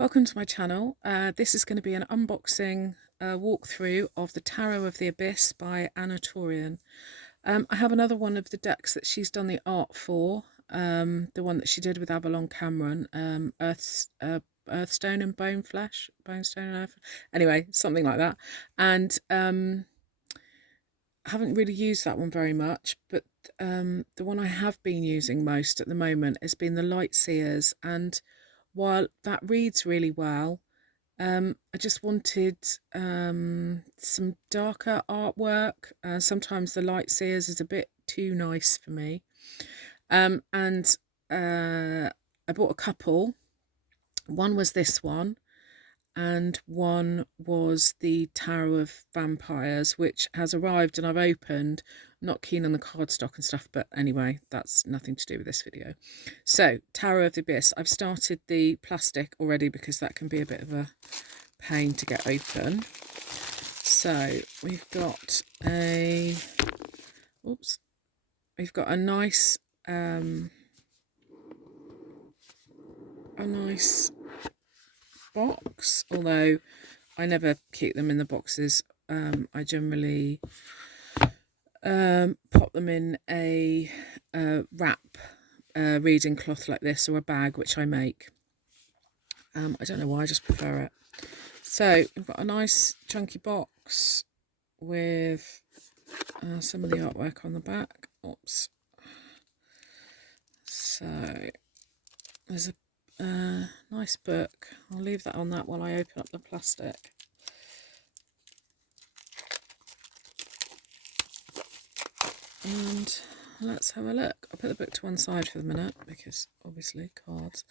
Welcome to my channel. This is going to be an unboxing walkthrough of the Tarot of the Abyss by Ana Tourian. I have another one of the decks that she's done the art for, the one that she did with Avalon Cameron, Earthstone and Bonestone and Earth, anyway, something like that. And I haven't really used that one very much, but the one I have been using most at the moment has been the Light Seers, and while that reads really well, I just wanted some darker artwork. Sometimes the Light Seers is a bit too nice for me. And I bought a couple. One was this one, and one was the Tarot of Vampires, which has arrived and I've opened. Not keen on the cardstock and stuff, but anyway, that's nothing to do with this video. So, Tarot of the Abyss. I've started the plastic already because that can be a bit of a pain to get open. So, we've got a nice box, although I never keep them in the boxes. I generally pop them in a wrap reading cloth like this, or a bag which I make. I don't know why, I just prefer it. So we've got a nice chunky box with some of the artwork on the back. Oops. So there's a nice book. I'll leave that on that while I open up the plastic. And let's have a look. I'll put the book to one side for the minute because obviously cards.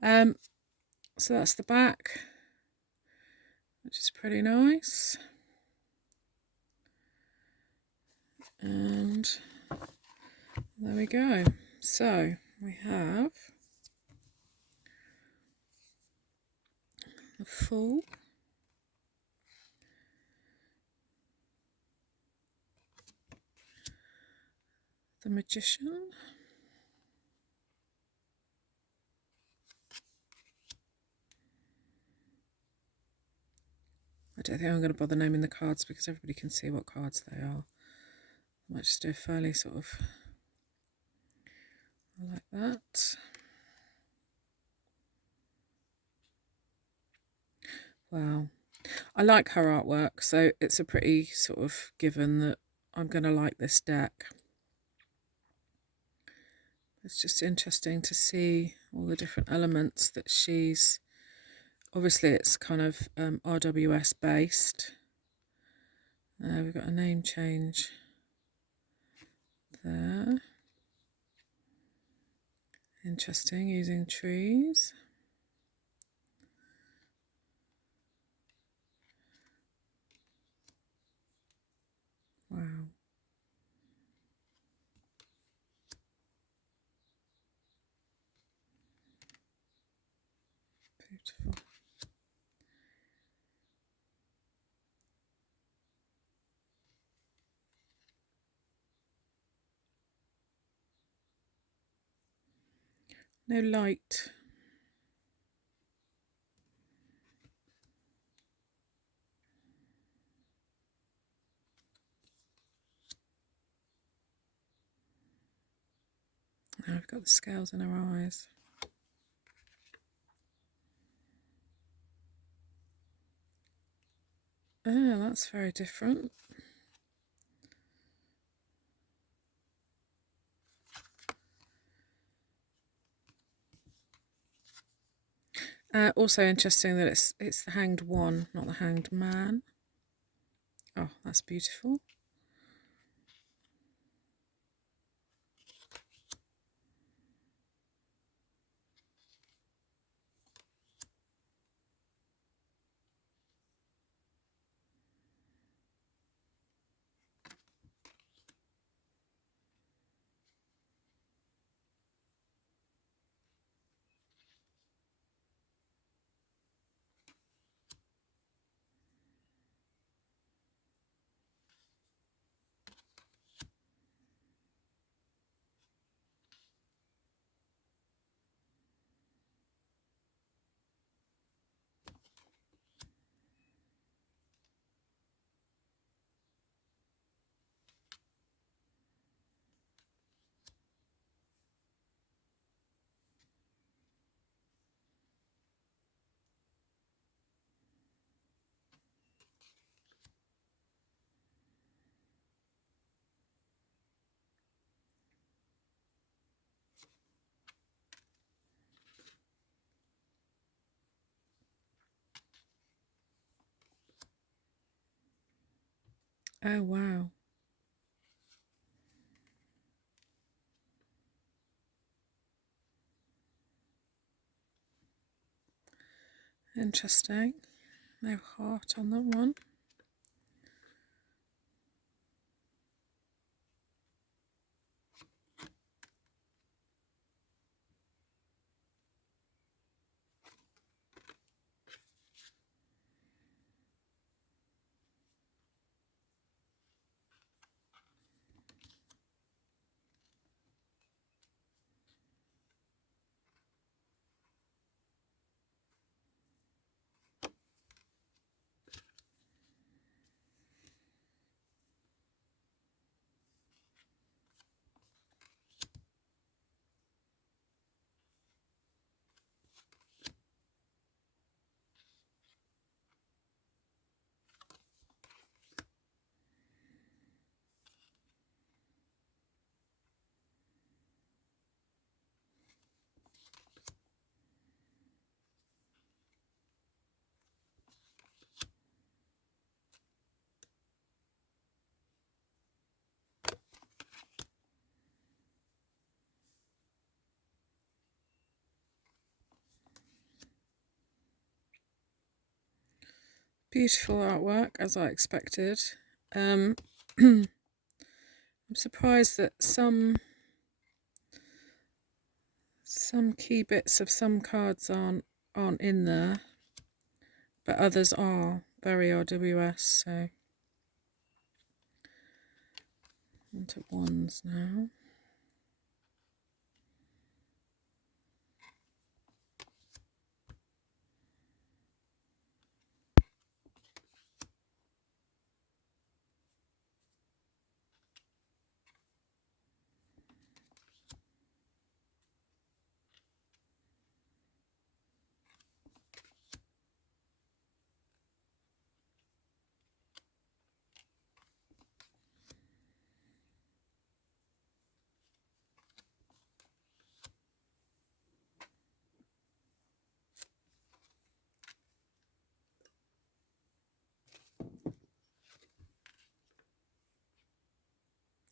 So that's the back, which is pretty nice. And there we go. So we have the full. The Magician. I don't think I'm going to bother naming the cards because everybody can see what cards they are. I might just do a fairly sort of like that. Wow. I like her artwork, so it's a pretty sort of given that I'm going to like this deck. It's just interesting to see all the different elements that she's... Obviously it's kind of RWS based. We've got a name change there. Interesting, using trees. Wow. Beautiful. No light. Now I've got the scales in her eyes. Oh, that's very different. Also interesting that it's the Hanged One, not the Hanged Man. Oh, that's beautiful. Oh, wow. Interesting. No heart on that one. Beautiful artwork, as I expected. I'm surprised that some key bits of some cards aren't in there, but others are. Very RWS. So onto ones now.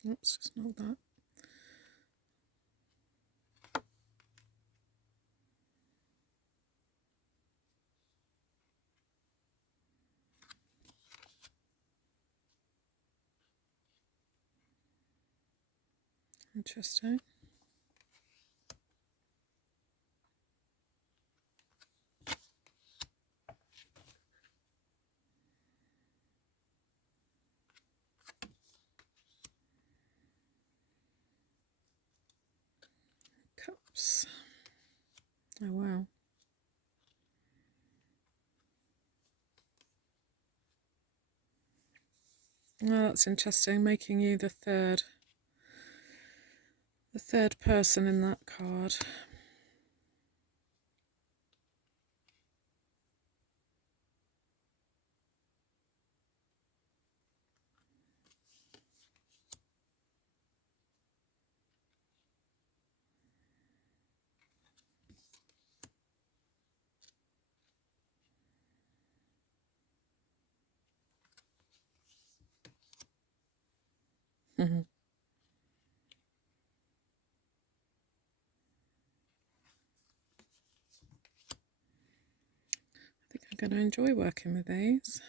Oops, just not that. Interesting. Cups. Oh, wow. Oh, that's interesting, making you the third person in that card. I think I'm going to enjoy working with these.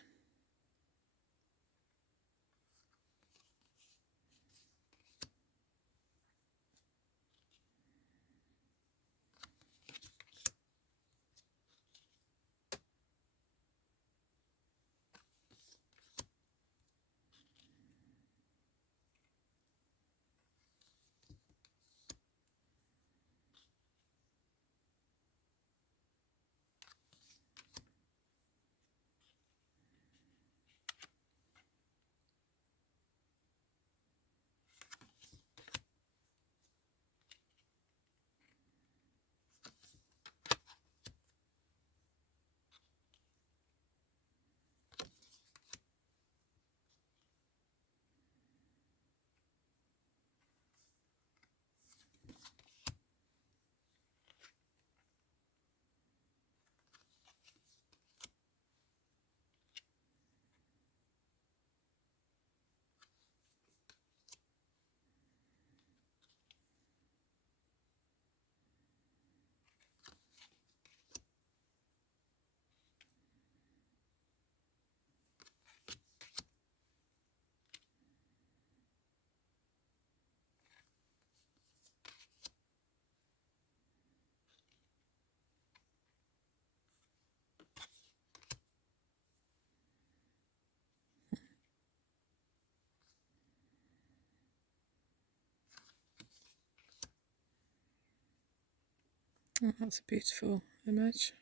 Oh, that's a beautiful image.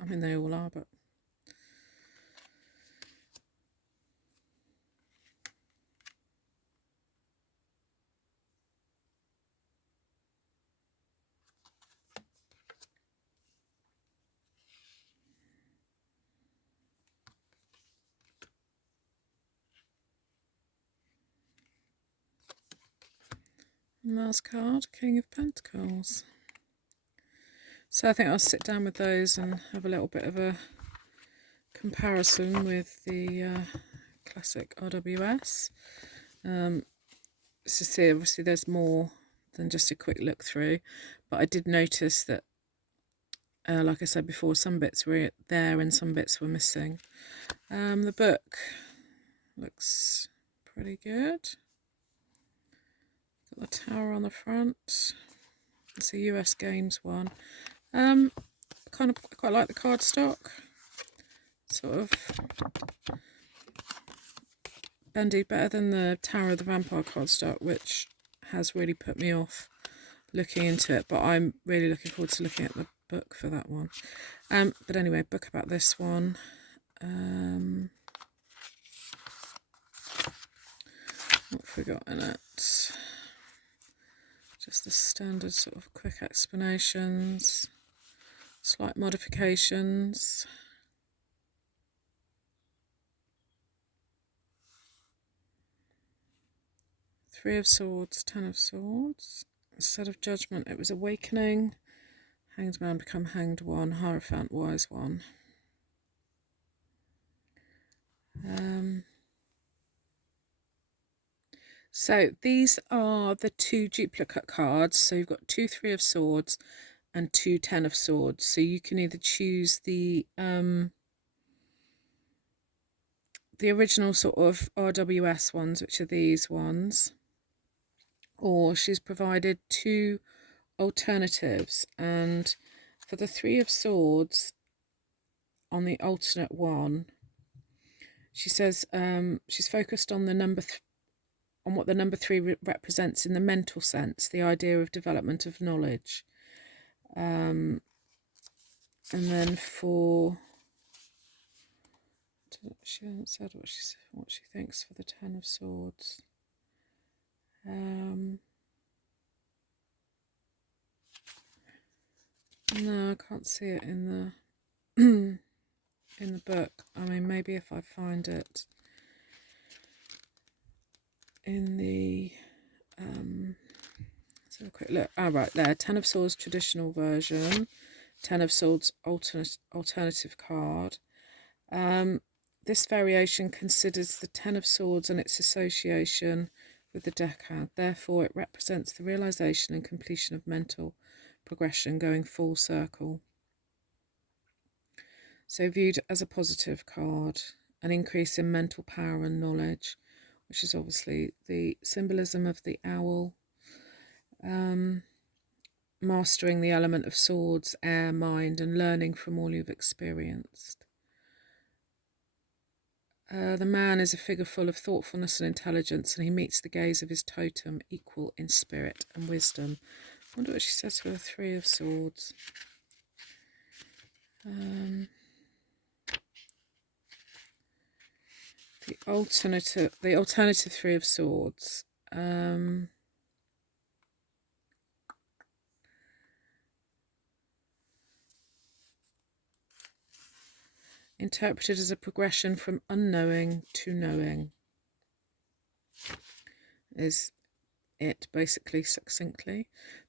I mean, they all are, but last card, King of Pentacles. So I think I'll sit down with those and have a little bit of a comparison with the classic RWS. So see, obviously there's more than just a quick look through, but I did notice that, like I said before, some bits were there and some bits were missing. The book looks pretty good. Got the tower on the front. It's a US Games one. Kind of quite like the cardstock. Sort of bendy, better than the Tower of the Vampire cardstock, which has really put me off looking into it. But I'm really looking forward to looking at the book for that one. But anyway, book about this one. What have we got in it? Just the standard sort of quick explanations, slight modifications. Three of Swords, Ten of Swords. Instead of Judgment, it was Awakening. Hanged Man become Hanged One. Hierophant, Wise One. So these are the two duplicate cards. So you've got two Three of Swords and two Ten of Swords. So you can either choose the original sort of RWS ones, which are these ones, or she's provided two alternatives. And for the Three of Swords, on the alternate one, she says she's focused on the number on what the number 3 represents in the mental sense, the idea of development of knowledge. And then for, she hasn't said what she thinks for the Ten of Swords. No, I can't see it in the in the book. I mean, maybe if I find it in the let's have a quick look. Right there, Ten of Swords traditional version, Ten of Swords alternative card. This variation considers the Ten of Swords and its association with the decad. Therefore, it represents the realization and completion of mental progression going full circle. So viewed as a positive card, an increase in mental power and knowledge, which is obviously the symbolism of the owl. Mastering the element of swords, air, mind, and learning from all you've experienced. The man is a figure full of thoughtfulness and intelligence, and he meets the gaze of his totem, equal in spirit and wisdom. I wonder what she says for the Three of Swords. The alternative Three of Swords. Interpreted as a progression from unknowing to knowing, is it basically, succinctly.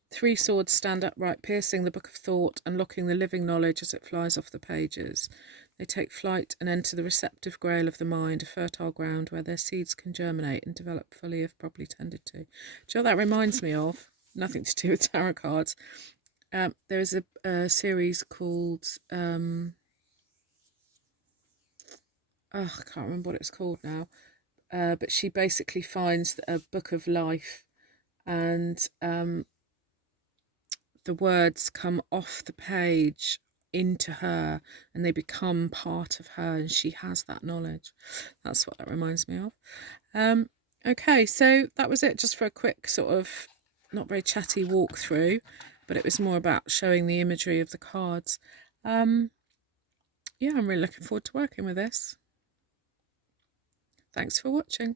Three swords stand upright, piercing the book of thought, unlocking the living knowledge as it flies off the pages. They take flight and enter the receptive grail of the mind, a fertile ground where their seeds can germinate and develop fully if properly tended to. Do you know what that reminds me of? Nothing to do with tarot cards. There is a series called I can't remember what it's called now, but she basically finds a book of life, and the words come off the page into her and they become part of her, and she has that knowledge. That's what that reminds me of. Okay, so that was it, just for a quick sort of not very chatty walkthrough, but it was more about showing the imagery of the cards. Yeah, I'm really looking forward to working with this. Thanks for watching.